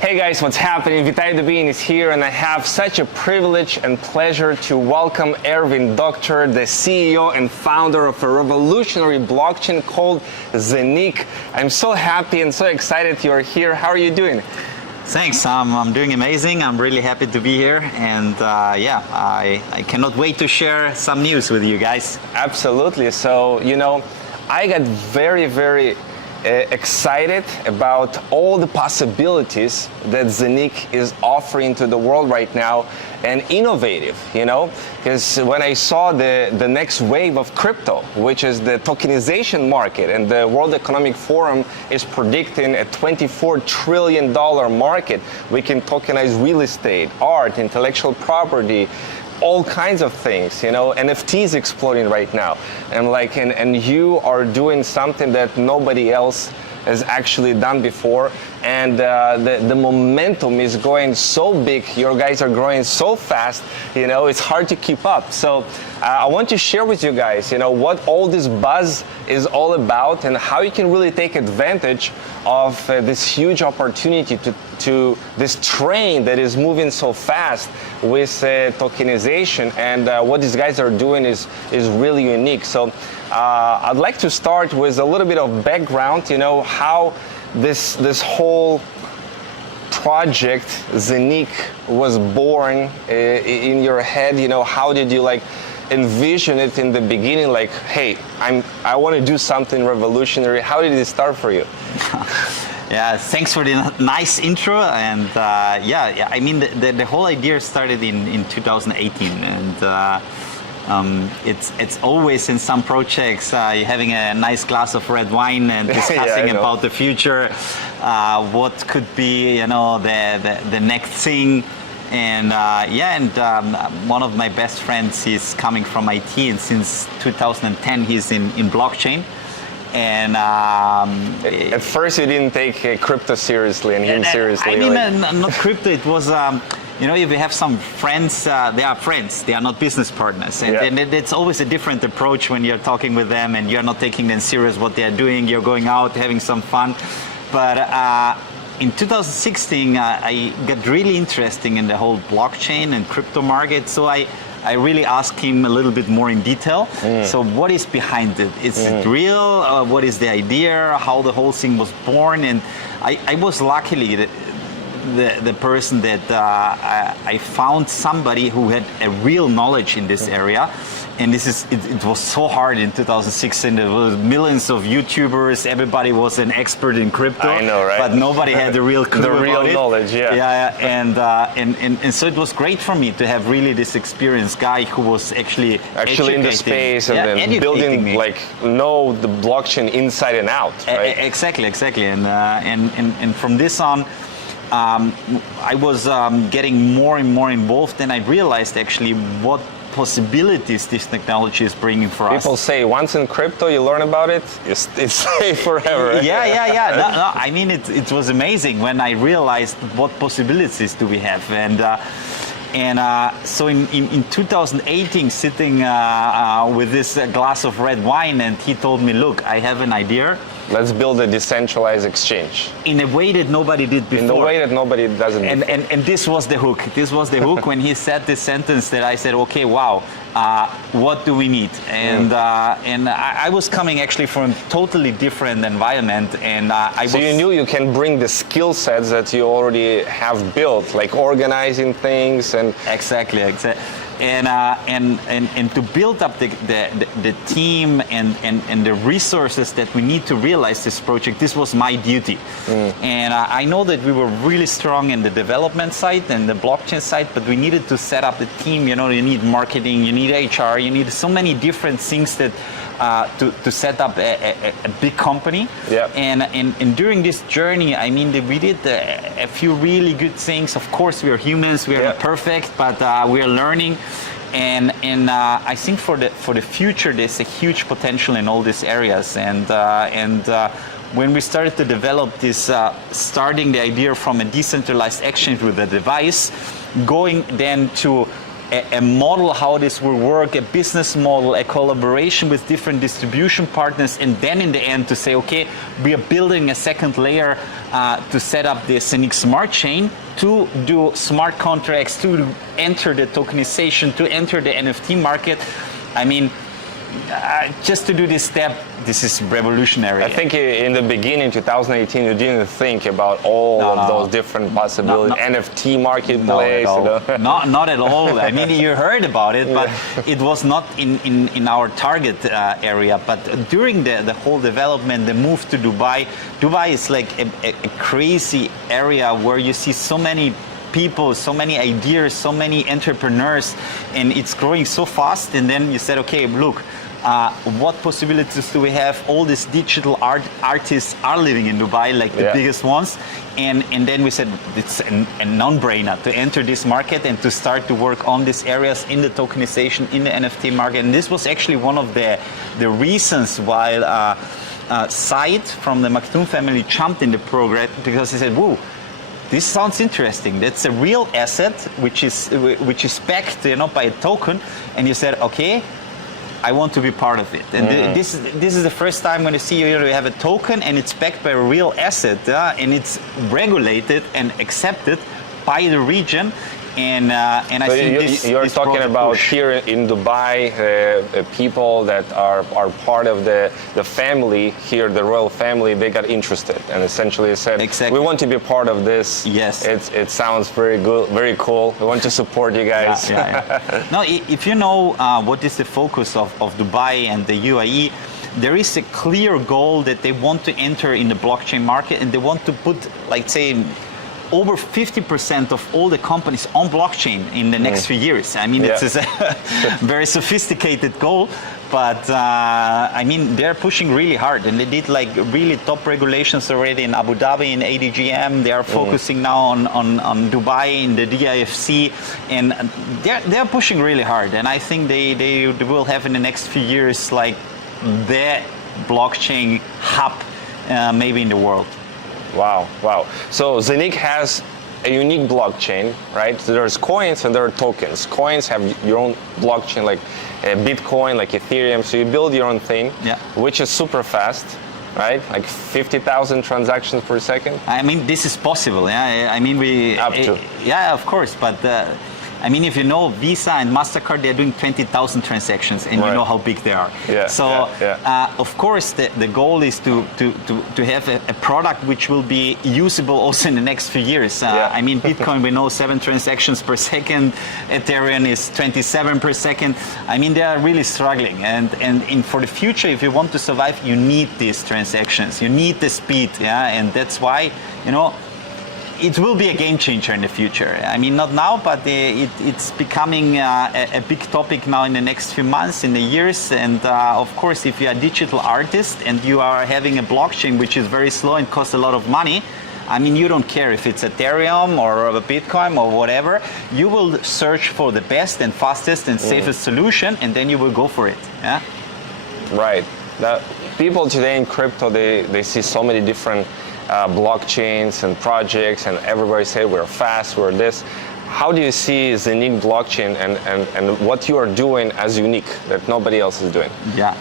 Hey guys, what's happening? Vitaly Dubin is here, and I have such a privilege and pleasure to welcome Erwin, Dokter, the CEO and founder of a revolutionary blockchain called Zeniq. I'm so happy and so excited you're here. How are you doing? Thanks, I'm doing amazing. I'm really happy to be here, and I cannot wait to share some news with you guys. Absolutely. So, I got very excited about all the possibilities that Zeniq is offering to the world right now, and innovative, because when I saw the next wave of crypto, which is the tokenization market, and the World Economic Forum is predicting a $24 trillion market. We can tokenize real estate, art, intellectual property, all kinds of things, NFTs exploding right now. And you are doing something that nobody else has actually done before, and the momentum is going so big. Your guys are growing so fast, it's hard to keep up. So I want to share with you guys, what all this buzz is all about, and how you can really take advantage of this huge opportunity to this train that is moving so fast with tokenization. And what these guys are doing is really unique. So I'd like to start with a little bit of background, how this whole project Zeniq was born in your head. How did you envision it in the beginning? Hey, I want to do something revolutionary. How did it start for you? Yeah, thanks for the nice intro. And I mean, the whole idea started in 2018, and it's always in some projects having a nice glass of red wine and discussing about the future, what could be the next thing. And one of my best friends is coming from IT, and since 2010 he's in blockchain. And at first you didn't take crypto seriously and him seriously. I mean, not crypto. It was if you have some friends, they are friends. They are not business partners, and it's always a different approach when you're talking with them and you're not taking them serious what they are doing. You're going out having some fun, but in 2016 I got really interested in the whole blockchain and crypto market. So I really asked him a little bit more in detail. So what is behind it? Is it real? What is the idea? How the whole thing was born? And I was luckily the person that I found somebody who had a real knowledge in this area. And it was so hard in 2016. There was millions of YouTubers. Everybody was an expert in crypto. I know, right? But nobody had the real clue the real about knowledge, it. And so it was great for me to have really this experienced guy who was actually in the space and then building know the blockchain inside and out, right? Exactly. And from this on, I was getting more and more involved, and I realized actually what possibilities this technology is bringing for us. People say once in crypto you learn about it, it's safe forever. Yeah. No, I mean, it was amazing when I realized what possibilities do we have. So in 2018, sitting with this glass of red wine, and he told me, look, I have an idea. Let's build a decentralized exchange. In a way that nobody did before. In a way that nobody does it before. And this was the hook. This was the hook when he said this sentence that I said, okay, wow, what do we need? And I was coming actually from a totally different environment. And So you knew you can bring the skill sets that you already have built, like organizing things and... Exactly. And to build up the team and the resources that we need to realize this project, this was my duty. And I know that we were really strong in the development side and the blockchain side, but we needed to set up the team. You need marketing, you need HR, you need so many different things that to set up a big company. And during this journey, I mean, we did a few really good things. Of course, we are humans, we are not perfect, but we are learning. And I think for the future, there's a huge potential in all these areas. And when we started to develop this, starting the idea from a decentralized exchange with a device, going then to a model how this will work, a business model, a collaboration with different distribution partners, and then in the end to say, okay, we are building a second layer to set up the Zeniq smart chain to do smart contracts, to enter the tokenization, to enter the NFT market. I mean, just to do this step, this is revolutionary. I think in the beginning, 2018, you didn't think about all of those different possibilities. NFT marketplace. Not at all. I mean, you heard about it, but it was not in our target area. But during the whole development, the move to Dubai is like a crazy area where you see so many people, so many ideas, so many entrepreneurs, and it's growing so fast. And then you said, okay, look, what possibilities do we have? All these digital artists are living in Dubai, like the biggest ones. And then we said it's a non-brainer to enter this market and to start to work on these areas in the tokenization, in the NFT market. And this was actually one of the reasons why Said from the Maktoum family jumped in the program, because he said, whoa, this sounds interesting. That's a real asset which is backed, by a token. And you said, okay, I want to be part of it. And this is the first time when you see you have a token and it's backed by a real asset, and it's regulated and accepted by the region. And I think you're talking about here in Dubai, people that are part of the family here, the royal family. They got interested and essentially said, "We want to be part of this." Yes, it sounds very good, very cool. We want to support you guys. Now, if you know what is the focus of Dubai and the UAE, there is a clear goal that they want to enter in the blockchain market, and they want to put, like, say, over 50% of all the companies on blockchain in the next few years. I mean, it's a very sophisticated goal, but I mean, they're pushing really hard, and they did like really top regulations already in Abu Dhabi, in ADGM. They are focusing now on Dubai, in the DIFC, and they're pushing really hard. And I think they will have in the next few years like the blockchain hub maybe in the world. Wow. So Zeniq has a unique blockchain, right? So there's coins and there are tokens. Coins have your own blockchain, like Bitcoin, like Ethereum. So you build your own thing, which is super fast, right? Like 50,000 transactions per second. I mean, this is possible. Yeah, I mean, up to. Yeah, of course, but. I mean, if you know Visa and MasterCard, they're doing 20,000 transactions, and you know how big they are. Of course, the goal is to have a product which will be usable also in the next few years. I mean, Bitcoin, we know 7 transactions per second. Ethereum is 27 per second. I mean, they are really struggling. And for the future, if you want to survive, you need these transactions. You need the speed, and that's why, it will be a game changer in the future. I mean, not now, but it's becoming a big topic now in the next few months, in the years. And of course, if you're a digital artist and you are having a blockchain which is very slow and costs a lot of money, I mean, you don't care if it's Ethereum or a Bitcoin or whatever. You will search for the best and fastest and safest solution, and then you will go for it. Yeah. Right. Now, people today in crypto, they see so many different blockchains and projects, and everybody say we're fast, we're this. How do you see Zeniq blockchain and what you are doing as unique that nobody else is doing? Yeah,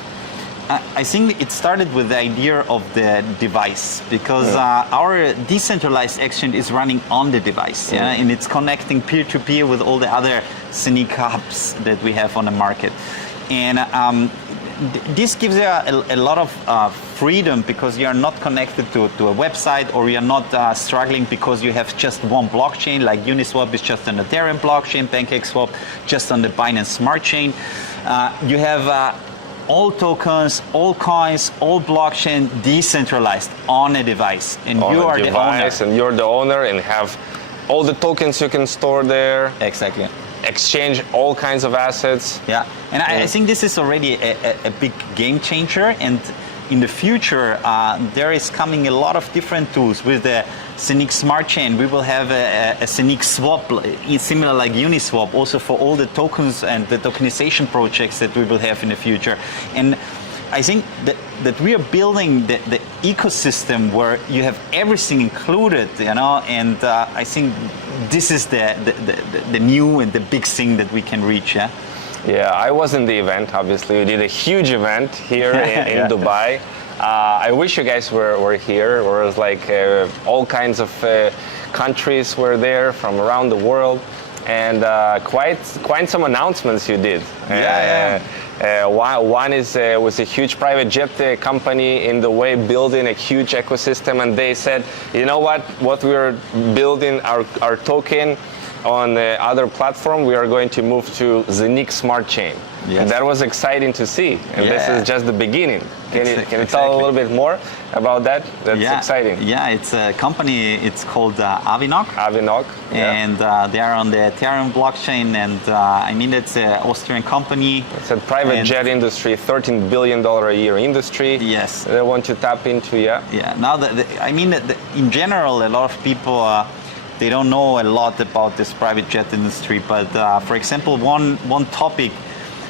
I think it started with the idea of the device, because our decentralized exchange is running on the device, and it's connecting peer-to-peer with all the other Zeniq hubs that we have on the market. And this gives you a lot of freedom, because you are not connected to a website, or you're not struggling because you have just one blockchain, like Uniswap is just an Ethereum blockchain, PancakeSwap just on the Binance Smart Chain. You have all tokens, all coins, all blockchain decentralized on a device, and you are the owner. And you're the owner, and have all the tokens you can store there. Exactly. Exchange all kinds of assets. Yeah, and I think this is already a big game changer, and in the future there is coming a lot of different tools. With the Zeniq Smart Chain, we will have a Zeniq Swap, similar like Uniswap, also for all the tokens and the tokenization projects that we will have in the future. And I think that we are building the ecosystem where you have everything included, and I think this is the new and the big thing that we can reach. Yeah. Yeah, I was in the event. Obviously, we did a huge event here in Dubai. I wish you guys were here. Where it was like all kinds of countries were there from around the world, and quite some announcements you did. One is was a huge private jet company in the way building a huge ecosystem, and they said, you know what we're building our token on the other platform, we are going to move to Zeniq Smart Chain. Yes. And that was exciting to see. And this is just the beginning. Can you tell a little bit more about that? That's exciting. Yeah, it's a company, it's called Zeniq. Zeniq. And they are on the Ethereum blockchain. And I mean, it's an Austrian company. It's a private jet industry, $13 billion a year industry. Yes. They want to tap into, Yeah. Now, I mean, in general, a lot of people, they don't know a lot about this private jet industry. But for example, one topic,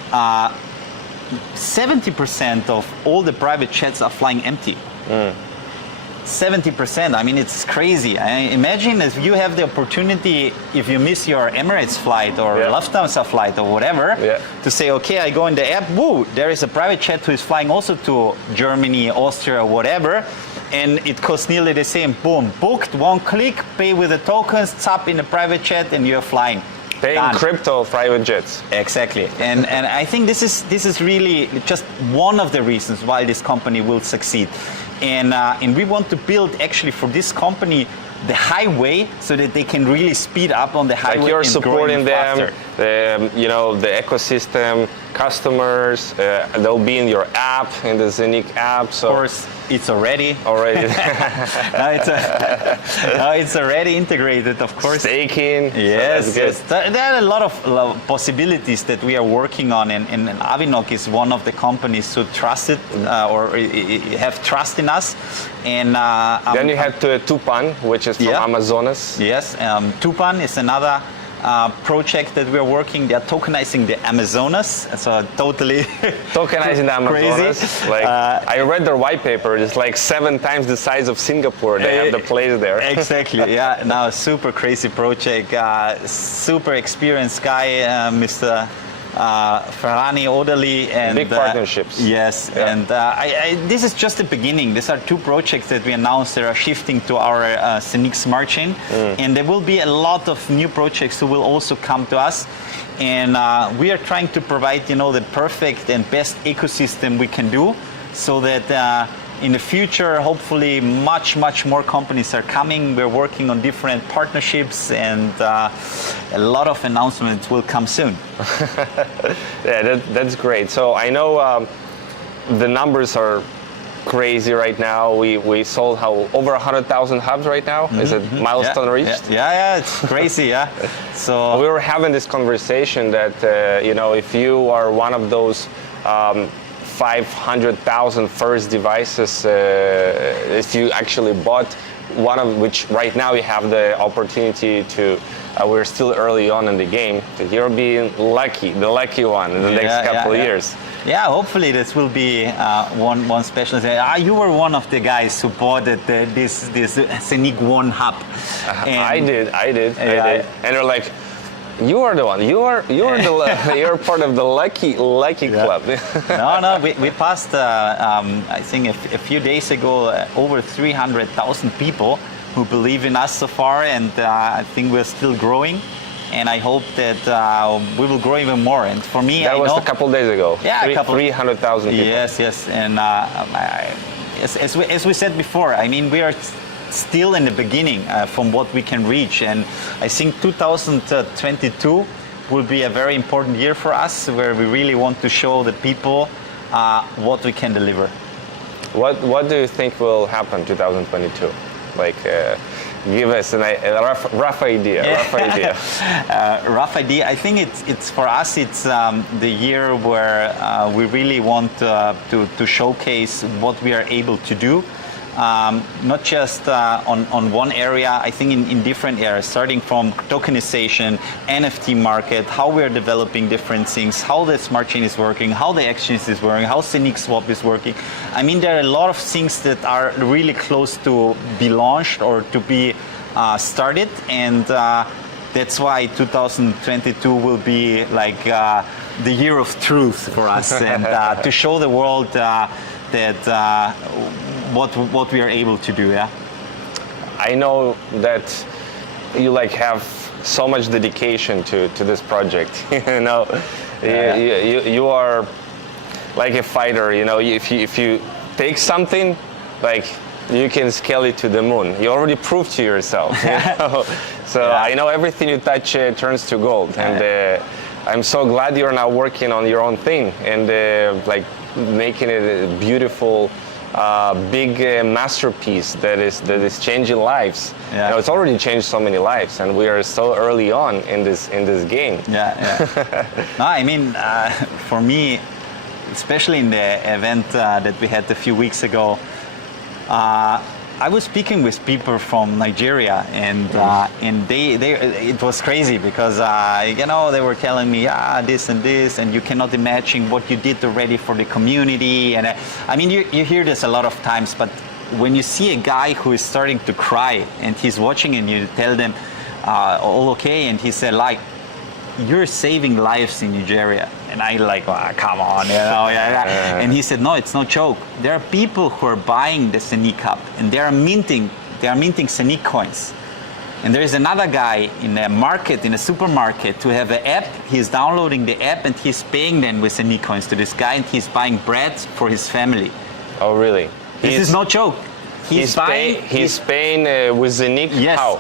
70% of all the private jets are flying empty. 70%. I mean, it's crazy. Imagine if you have the opportunity, if you miss your Emirates flight or Lufthansa flight or whatever, to say, okay, I go in the app, woo, there is a private jet who is flying also to Germany, Austria, whatever, and it costs nearly the same. Boom, booked, one click, pay with the tokens, tap in a private jet, and you're flying. Paying crypto private jets. Exactly, and I think this is really just one of the reasons why this company will succeed, and we want to build actually for this company the highway so that they can really speed up on the highway. Like you're and supporting them, faster. The ecosystem, customers. They'll be in your app, in the Zeniq app. So of course, it's already. Now it's already integrated, of course. Staking. Yes, so yes. There are a lot of possibilities that we are working on, and Zeniq is one of the companies who trust it or have trust in us. And then you had Tupan, which is from Amazonas. Yes, Tupan is another project that we're working. They're tokenizing the Amazonas, so totally tokenizing the Amazonas. Crazy. Like I read their white paper. It's like 7 times the size of Singapore. They have the place there. Exactly. Yeah. Now, super crazy project. Super experienced guy, Mr. Ferrani Odali, and big partnerships. Yes, and this is just the beginning. These are 2 projects that we announced that are shifting to our Zeniq Smart Chain, and there will be a lot of new projects who will also come to us. And we are trying to provide, the perfect and best ecosystem we can do, so that in the future, hopefully, much more companies are coming. We're working on different partnerships, and a lot of announcements will come soon. That's great. So I know the numbers are crazy right now. We sold over 100,000 hubs right now. Is it milestone reached? Yeah, it's crazy. Yeah. So we were having this conversation that if you are one of those 500,000 first devices, if you actually bought one of which right now you have the opportunity to, we're still early on in the game, that you're being lucky, the lucky one in the next couple of years. Yeah, hopefully this will be one special thing. You were one of the guys who bought this Zeniq One hub. I did. And they're like, you are the one. You're part of the lucky club. No. We passed. I think a few days ago, over 300,000 people who believe in us so far, and I think we're still growing. And I hope that we will grow even more. And for me, that was a couple days ago. Yeah, 300,000 people. Yes. And as we said before, I mean, we are still in the beginning from what we can reach, and I think 2022 will be a very important year for us, where we really want to show the people what we can deliver. What do you think will happen 2022? Like, give us a rough idea. Rough idea. I think it's for us. It's the year where we really want to showcase what we are able to do. Not just on one area, I think in different areas, starting from tokenization, NFT market, how we're developing different things, how the smart chain is working, how the exchange is working, how Zeniq Swap is working. I mean, there are a lot of things that are really close to be launched or to be started, and that's why 2022 will be like the year of truth for us, and to show the world that what we are able to do. Yeah. I know that you like have so much dedication to this project. You know, you are like a fighter. You know, if you take something, like you can scale it to the moon. You already proved to yourself. You know? So I know everything you touch turns to gold, and I'm so glad you're now working on your own thing and like making it a beautiful. Big masterpiece that is changing lives. You know, it's already changed so many lives, and we are so early on in this game. No, I mean, for me, especially in the event that we had a few weeks ago, I was speaking with people from Nigeria, and they it was crazy because you know, they were telling me this and this, and you cannot imagine what you did already for the community. And I mean, you hear this a lot of times, but when you see a guy who is starting to cry and he's watching, and you tell them all okay, and he said like, you're saving lives in Nigeria. And I like, come on, you know. And he said, no, it's no joke. There are people who are buying the Zeniq app, and they are minting Zeniq coins. And there is another guy in a market, in a supermarket, to have an app. He's downloading the app and he's paying them with Zeniq coins to this guy, and he's buying bread for his family. Oh, really? This is no joke. He's paying with Zeniq? Yes. How?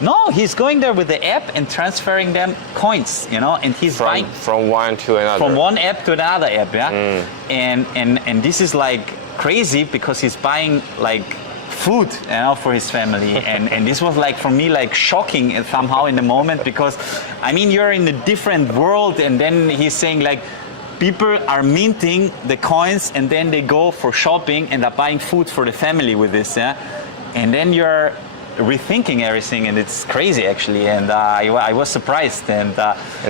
No, he's going there with the app and transferring them coins, you know, and he's buying from one to another. From one app to another app, yeah. And this is like crazy because he's buying like food, you know, for his family, and this was like for me like shocking somehow in the moment, because I mean, you're in a different world, and then he's saying like, people are minting the coins and then they go for shopping and are buying food for the family with this, yeah. And then you're rethinking everything, and it's crazy actually, and I was surprised, and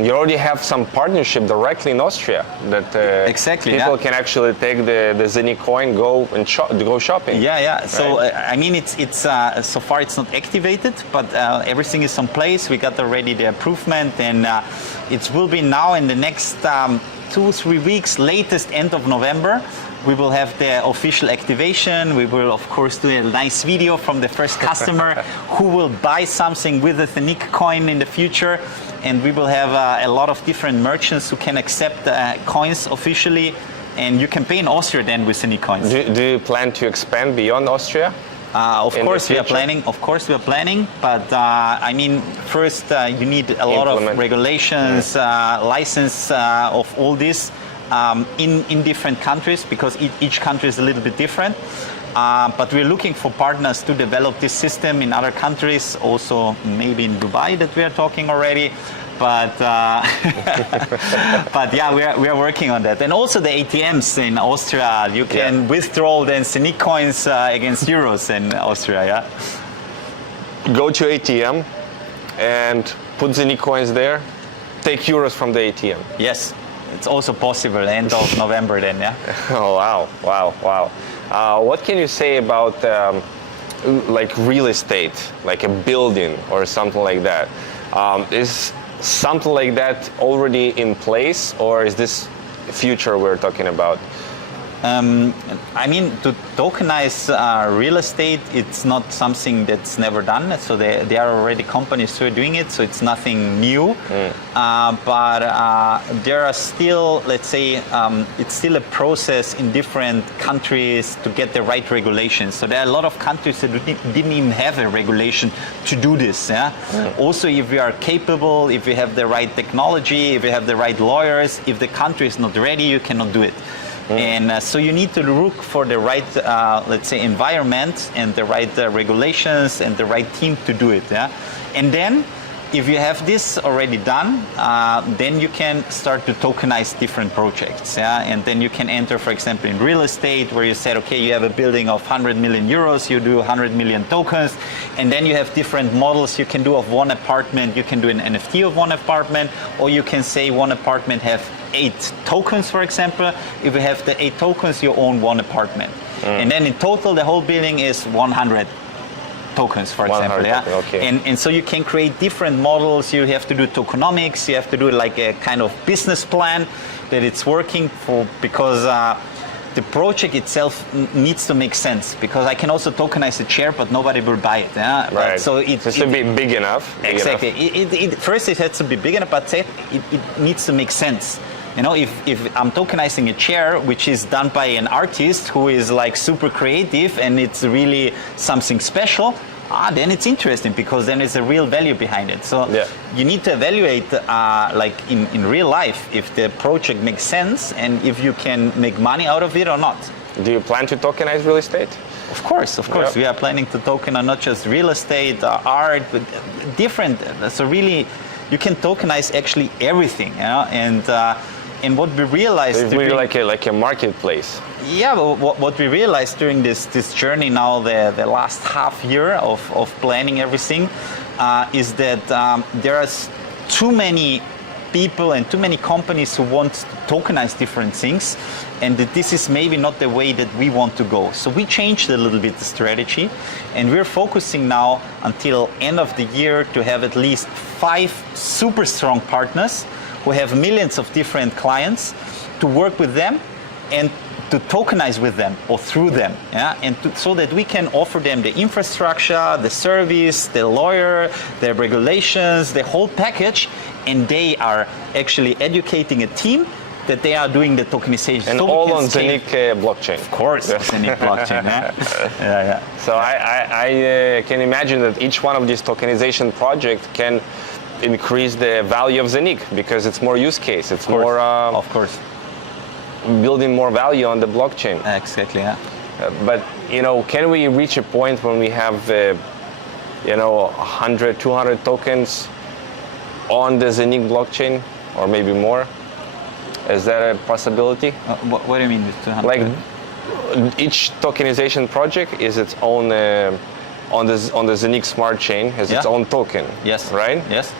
you already have some partnership directly in Austria that exactly, people can actually take the Zeniq coin, go shopping. So I mean, it's so far it's not activated, but everything is in place. We got already the approval, and it will be now in the next 2-3 weeks, latest end of November. We will have the official activation. We will, of course, do a nice video from the first customer who will buy something with the Zeniq coin in the future. And we will have a lot of different merchants who can accept coins officially. And you can pay in Austria then with Zeniq coins. Do you plan to expand beyond Austria? Of course we are planning. But I mean, first you need a lot of regulations, license of all this. In different countries, because each country is a little bit different. But we're looking for partners to develop this system in other countries, also maybe in Dubai that we are talking already. But but yeah, we are working on that. And also the ATMs in Austria, you can withdraw then Zeniq coins against euros in Austria. Yeah. Go to ATM and put Zeniq coins there. Take euros from the ATM. Yes. It's also possible end of November then, yeah? Oh, wow. What can you say about like real estate, like a building or something like that? Is something like that already in place, or is this future we're talking about? I mean, to tokenize real estate, it's not something that's never done. So there are already companies who are doing it, so it's nothing new. But there are still, let's say, it's still a process in different countries to get the right regulations. So there are a lot of countries that didn't even have a regulation to do this. Yeah? Also, if you are capable, if you have the right technology, if you have the right lawyers, if the country is not ready, you cannot do it. And so you need to look for the right, let's say, environment and the right regulations and the right team to do it. Yeah? And then, if you have this already done, then you can start to tokenize different projects. Yeah? And then you can enter, for example, in real estate, where you said, okay, you have a building of 100 million euros, you do 100 million tokens, and then you have different models you can do of one apartment. You can do an NFT of one apartment, or you can say one apartment have 8 tokens, for example. If you have the 8 tokens, you own one apartment. And then in total, the whole building is 100 tokens, for example. Yeah. Okay. And so you can create different models. You have to do tokenomics. You have to do like a kind of business plan that it's working for, because the project itself needs to make sense, because I can also tokenize a chair, but nobody will buy it. Yeah? Right. So it has to be big enough. Exactly. First, it has to be big enough, but it needs to make sense. You know, if I'm tokenizing a chair, which is done by an artist who is like super creative and it's really something special, then it's interesting, because then there's a real value behind it. So you need to evaluate, like in real life, if the project makes sense and if you can make money out of it or not. Do you plan to tokenize real estate? Of course. Yeah. We are planning to tokenize not just real estate, art, but different. So really, you can tokenize actually everything. You know? And what we realized, it's really like a marketplace. Yeah, what we realized during this journey now, the last half year of planning everything, is that there are too many people and too many companies who want to tokenize different things, and that this is maybe not the way that we want to go. So we changed a little bit the strategy, and we're focusing now until end of the year to have at least 5 super strong partners who have millions of different clients, to work with them and to tokenize with them or through them, and so that we can offer them the infrastructure, the service, the lawyer, the regulations, the whole package, and they are actually educating a team that they are doing the tokenization. And so all on Zeniq blockchain. Of course, Zeniq blockchain. Yeah. So I can imagine that each one of these tokenization projects can increase the value of Zeniq, because it's more use case. It's more, of course, building more value on the blockchain. Exactly. Yeah. But can we reach a point when we have 100, 200 tokens on the Zeniq blockchain, or maybe more? Is that a possibility? What do you mean with 200? Like each tokenization project is its own on the Zeniq smart chain has its own token. Yes. Right? Yes.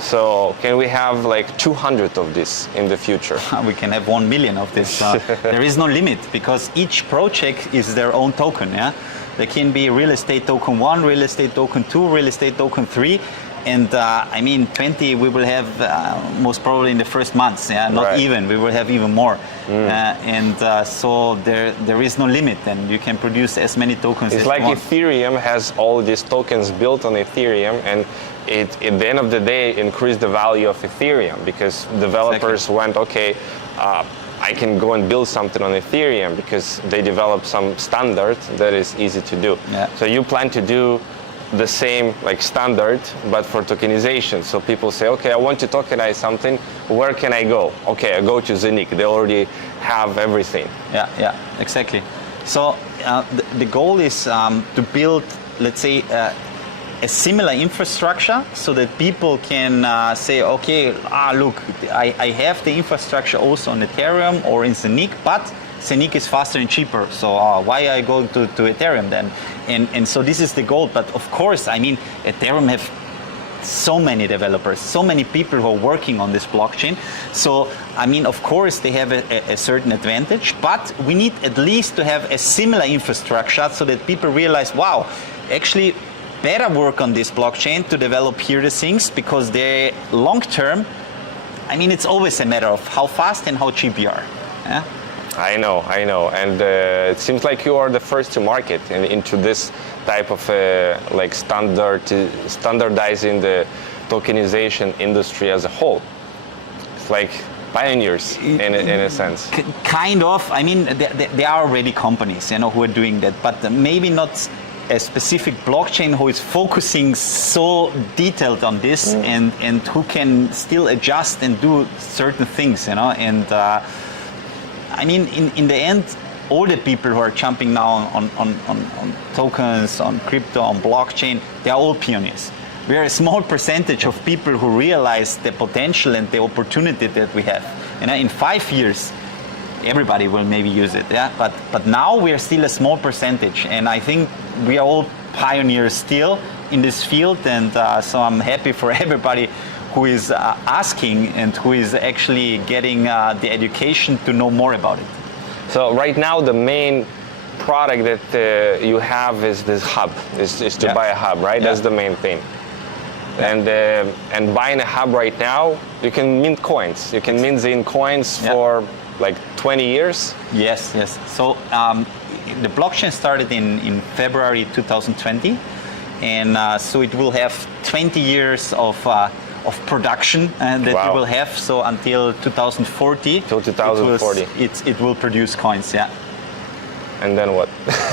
So can we have like 200 of this in the future? We can have 1 million of this. There is no limit, because each project is their own token. Yeah, there can be real estate token 1, real estate token 2, real estate token 3, and 20 we will have most probably in the first months. Yeah, not right. even. We will have even more, so there is no limit, and you can produce as many tokens. It's as like you want. Ethereum has all these tokens built on Ethereum, and it, at the end of the day, increased the value of Ethereum, because developers went, okay, I can go and build something on Ethereum, because they developed some standard that is easy to do. Yeah. So you plan to do the same like standard, but for tokenization. So people say, okay, I want to tokenize something. Where can I go? Okay, I go to Zeniq. They already have everything. Yeah, exactly. So the goal is to build, let's say, a similar infrastructure, so that people can say, okay, look, I have the infrastructure also on Ethereum or in Zeniq, but Zeniq is faster and cheaper, so why I go to Ethereum then? And so this is the goal. But of course, Ethereum have so many developers, so many people who are working on this blockchain. So of course they have a certain advantage, but we need at least to have a similar infrastructure, so that people realize, wow, actually better work on this blockchain to develop here the things, because they long term, it's always a matter of how fast and how cheap you are. Yeah? I know, and it seems like you are the first to market into this type of like standardizing the tokenization industry as a whole. It's like pioneers in a sense. Kind of. There are already companies, who are doing that, but maybe not a specific blockchain who is focusing so detailed on this, and who can still adjust and do certain things, and. In the end, all the people who are jumping now on tokens, on crypto, on blockchain, they are all pioneers. We are a small percentage of people who realize the potential and the opportunity that we have. In 5 years, everybody will maybe use it. Yeah, but now we are still a small percentage, and I think we are all pioneers still in this field. And so I'm happy for everybody who is asking and who is actually getting the education to know more about it. So right now the main product that you have is this hub, is to buy a hub, right? That's the main thing. And buying a hub right now, you can mint coins. You can mint Zeniq coins for like 20 years. Yes, yes. So the blockchain started in February 2020, and so it will have 20 years of production that you will have. So until 2040. Till 2040. It will produce coins. Yeah. And then what?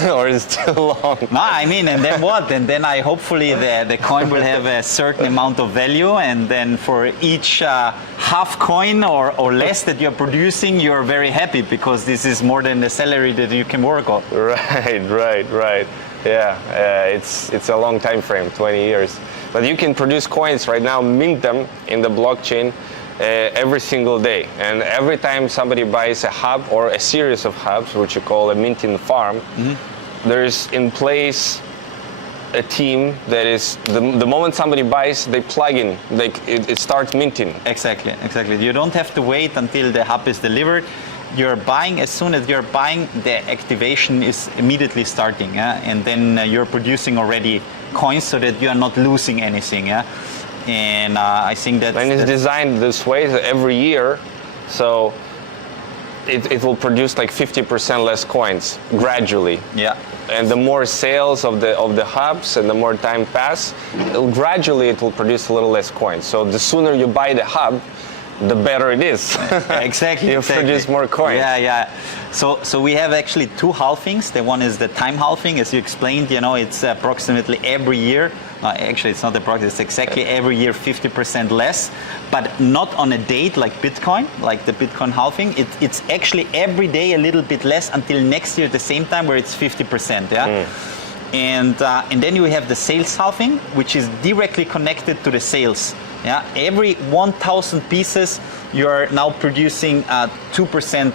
Or is it still long? No, I mean, and then what? And then hopefully the coin will have a certain amount of value, and then for each half coin or less that you're producing, you're very happy because this is more than the salary that you can work on. Right. Yeah, it's a long time frame, 20 years. But you can produce coins right now, mint them in the blockchain every single day, and every time somebody buys a hub or a series of hubs, which you call a minting farm, there's in place a team that is the moment somebody buys, they plug in, it starts minting. Exactly. You don't have to wait until the hub is delivered. You're buying, as soon as you're buying, the activation is immediately starting, and then you're producing already coins so that you are not losing anything. And I think that... And it's designed this way that every year, so it will produce like 50% less coins gradually. Yeah. And the more sales of the hubs and the more time pass, gradually it will produce a little less coins. So the sooner you buy the hub, the better it is. Exactly. You produce more coins. Yeah. So we have actually two halvings. The one is the time halving, as you explained. It's approximately every year. Actually, it's not approximately. It's exactly every year 50% less, but not on a date like Bitcoin, like the Bitcoin halving. It's actually every day a little bit less until next year at the same time, where it's 50%. Yeah. And then you have the sales halving, which is directly connected to the sales. Yeah, every 1,000 pieces, you are now producing 2%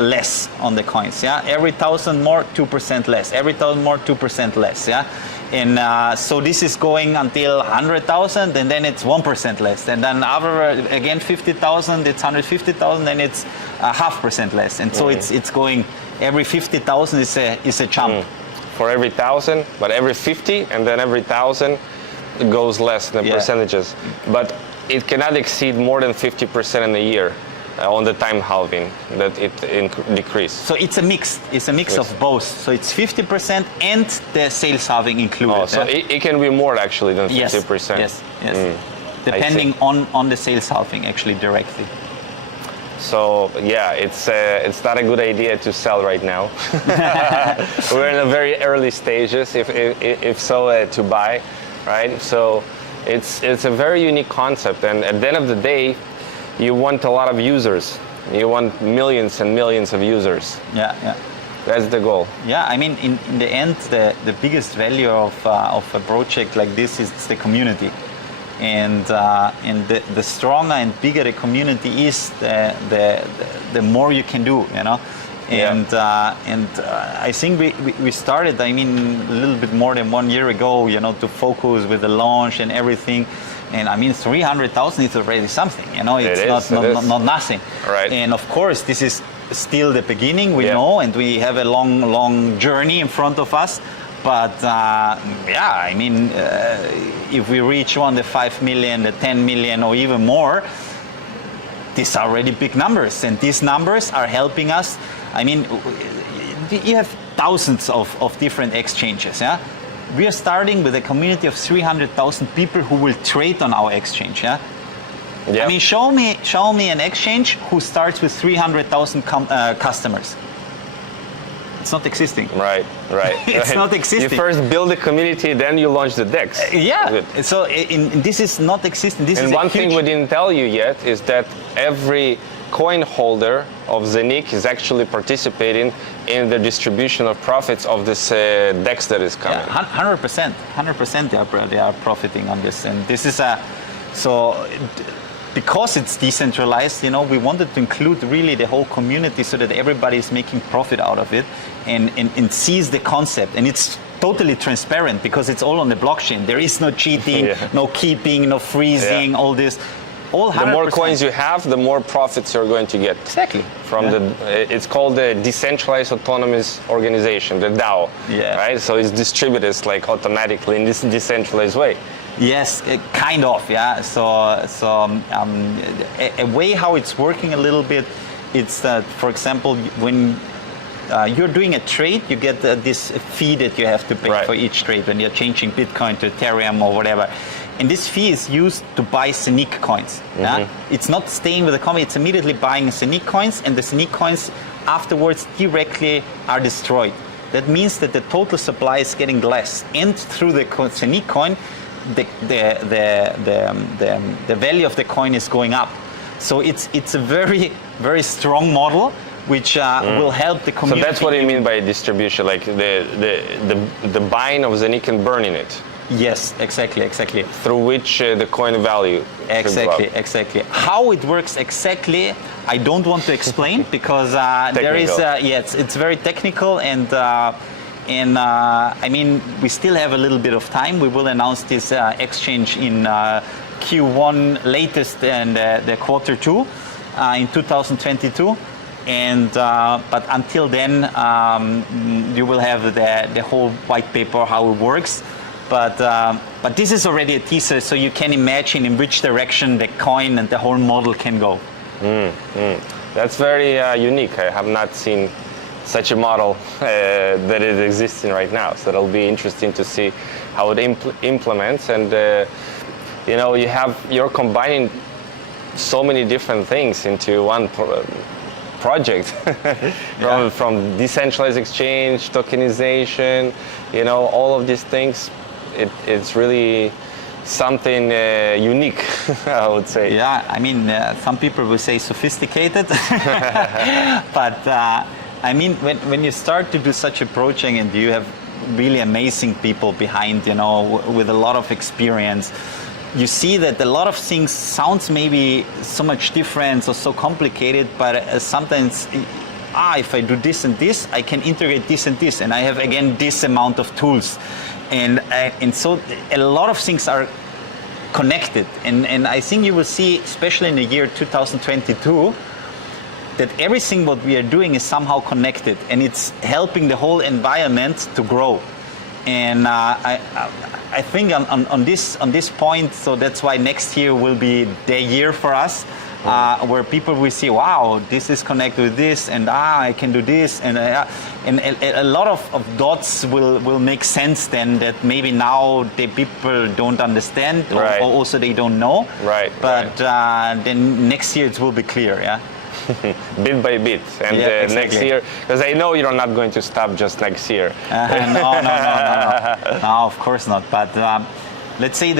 less on the coins. Yeah, every 1,000 more, 2% less. Every 1,000 more, 2% less. Yeah, and so this is going until 100,000, and then it's 1% less. And then after again 50,000, it's 150,000, then it's 0.5% less. And so it's going every 50,000 is a jump. For every 1,000, but every 50, and then every 1,000. It goes less than percentages, but it cannot exceed more than 50% in a year on the time halving that it decrease. So it's a mix. It's a mix of both. So it's 50% and the sales halving included. Oh, so it can be more actually than 50%. Yes. Depending on the sales halving actually directly. So yeah, it's not a good idea to sell right now. We're in the very early stages, if so, to buy. Right, so it's a very unique concept, and at the end of the day, you want a lot of users. You want millions and millions of users. Yeah. That's the goal. Yeah, I mean, in the end, the biggest value of a project like this is the community, and the stronger and bigger the community is, the more you can do. And I think we started, I mean, a little bit more than 1 year ago, to focus with the launch and everything. And I mean, 300,000 is already something, it's not nothing. Right. And of course, this is still the beginning, we know, and we have a long journey in front of us. But I mean, if we reach the 5 million, the 10 million, or even more, these are already big numbers, and these numbers are helping us. I mean, you have thousands of different exchanges. Yeah, we are starting with a community of 300,000 people who will trade on our exchange. Yeah, I mean, show me an exchange who starts with 300,000 customers. It's not existing. Right. It's not existing. You first build the community, then you launch the DEX. So this is not existing. And one thing we didn't tell you yet is that every coin holder of Zeniq is actually participating in the distribution of profits of this DEX that is coming. 100% they are profiting on this, and this is because it's decentralized, we wanted to include really the whole community so that everybody is making profit out of it and sees the concept. And it's totally transparent because it's all on the blockchain. There is no cheating, no keeping, no freezing, all this. All 100%. The more coins you have, the more profits you're going to get. Exactly. From it's called the Decentralized Autonomous Organization, the DAO. Yeah. Right? So it's distributed like automatically in this decentralized way. Yes, kind of, yeah. So a way how it's working a little bit, it's that, for example, when you're doing a trade, you get this fee that you have to pay for each trade when you're changing Bitcoin to Ethereum or whatever. And this fee is used to buy Zeniq coins. Yeah? It's not staying with the company, it's immediately buying Zeniq coins, and the Zeniq coins afterwards directly are destroyed. That means that the total supply is getting less. And through the Zeniq coin, the value of the coin is going up. So it's a very, very strong model which will help the community. So that's what you mean by distribution, like the buying of Zeniq and burning it. Yes, exactly. Through which the coin value. Exactly. How it works exactly, I don't want to explain because there is, it's very technical and I mean, we still have a little bit of time. We will announce this exchange in Q1 latest and the quarter 2 in 2022. And but until then, you will have the whole white paper how it works. But this is already a teaser, so you can imagine in which direction the coin and the whole model can go. That's very unique. I have not seen such a model that is existing right now. So it'll be interesting to see how it implements. And you're combining so many different things into one project, from decentralized exchange, tokenization, all of these things. It's really something unique, I would say. Yeah, I mean, some people will say sophisticated, but I mean, when you start to do such a project and you have really amazing people behind, with a lot of experience, you see that a lot of things sounds maybe so much different or so complicated, but sometimes, if I do this and this, I can integrate this and this, and I have again this amount of tools. And so a lot of things are connected, and I think you will see, especially in the year 2022, that everything what we are doing is somehow connected, and it's helping the whole environment to grow. And I think on this point, so that's why next year will be the year for us. Where people will see, wow, this is connected with this, and I can do this, and a lot of dots will make sense then that maybe now the people don't understand, or also they don't know. Right. But then next year it will be clear, yeah. Bit by bit, and exactly. Next year, because I know you're not going to stop just next year. No, of course not. But let's say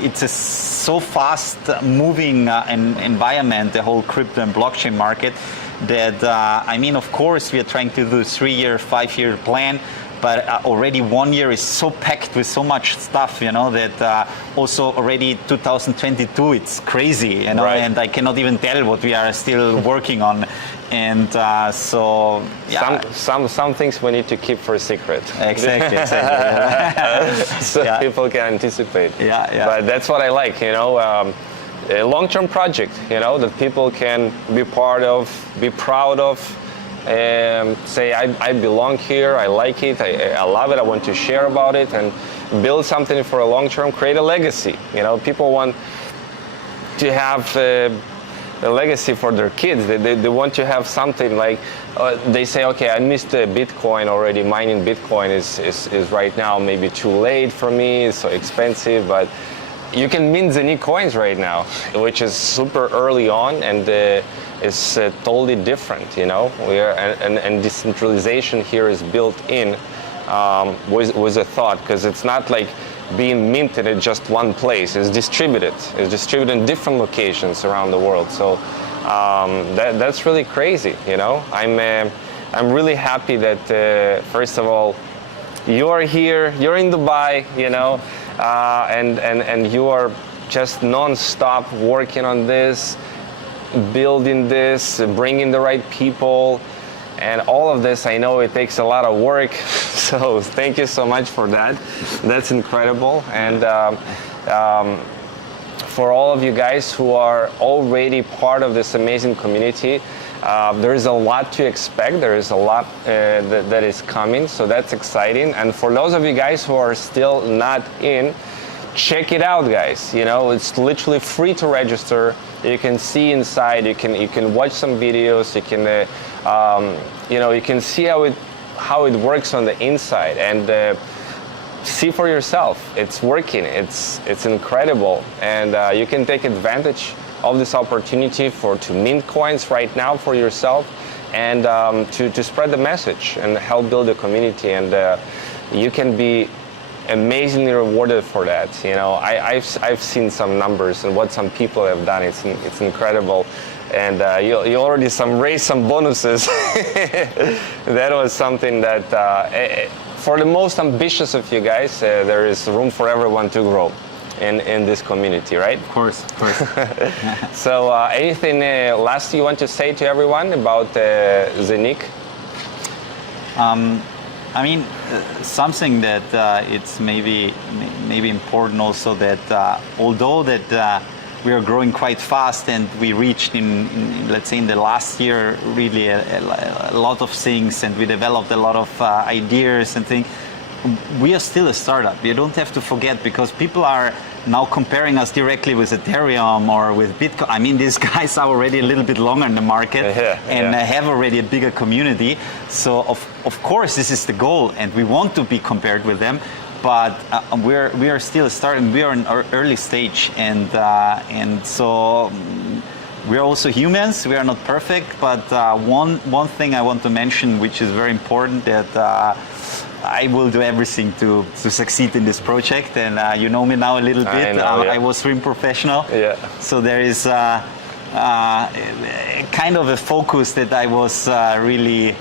it's a so fast moving environment, the whole crypto and blockchain market, that I mean, of course, we are trying to do a 3-year, 5-year plan, but already 1 year is so packed with so much stuff, that also already 2022, it's crazy, and I cannot even tell what we are still working on. And so, yeah. Some things we need to keep for a secret. Exactly. So people can anticipate. Yeah. But that's what I like, a long-term project, that people can be part of, be proud of, say, I belong here, I like it, I love it, I want to share about it, and build something for a long term, create a legacy. People want to have a legacy for their kids. They want to have something like, they say, okay, I missed Bitcoin already, mining Bitcoin is right now maybe too late for me, it's so expensive, but you can mint Zeniq coins right now, which is super early on, and it's totally different, and decentralization here is built in was a thought, because it's not like being minted at just one place. It's distributed in different locations around the world. So that's really crazy, I'm really happy that first of all, you are here, you're in Dubai, and you are just non-stop working on this, building this, bringing the right people, and all of this. I know it takes a lot of work, so thank you so much for that. That's incredible. And for all of you guys who are already part of this amazing community. There is a lot to expect. There is a lot that is coming, so that's exciting. And for those of you guys who are still not in, check it out, guys. You know, it's literally free to register. You can see inside. You can watch some videos. You can you can see how it works on the inside and see for yourself. It's working. It's incredible, and you can take advantage of this opportunity to mint coins right now for yourself, and to spread the message and help build a community. And you can be amazingly rewarded for that. You know, I've seen some numbers and what some people have done. It's incredible. And you already raised some bonuses. That was something that for the most ambitious of you guys, there is room for everyone to grow in this community, right? Of course. So anything last you want to say to everyone about Zeniq? I mean, something that it's maybe important also that although that we are growing quite fast and we reached in let's say in the last year really a lot of things, and we developed a lot of ideas and things, we are still a startup. You don't have to forget, because people are now comparing us directly with Ethereum or with Bitcoin. I mean, these guys are already a little bit longer in the market and have already a bigger community. So of course this is the goal, and we want to be compared with them. But we are still starting. We are in our early stage, and so we're also humans. We are not perfect. But one thing I want to mention, which is very important, that I will do everything to succeed in this project. And you know me now a little bit. I was swim professional. Yeah. So there is kind of a focus that I was really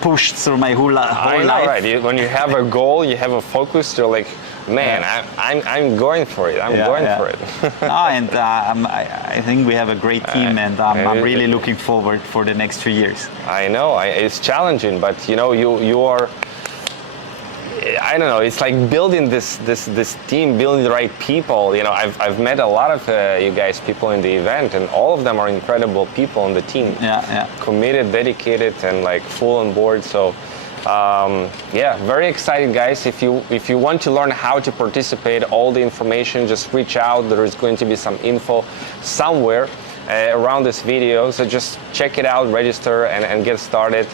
pushed through my whole life. Right? When you have a goal, you have a focus. You're like, man, I'm going for it. I'm going for it. And I think we have a great team, and I'm really looking forward for the next 2 years. I know it's challenging, but you know you are. I don't know. It's like building this team, building the right people. You know, I've met a lot of you guys, people in the event, and all of them are incredible people on the team. Committed, dedicated, and like full on board. So, very excited, guys. If you want to learn how to participate, all the information, just reach out. There is going to be some info somewhere around this video. So just check it out, register, and get started.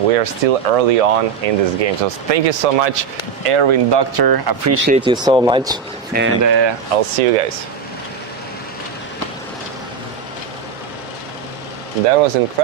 We are still early on in this game. So thank you so much, Erwin, Dokter. Appreciate you so much. And I'll see you guys. That was incredible.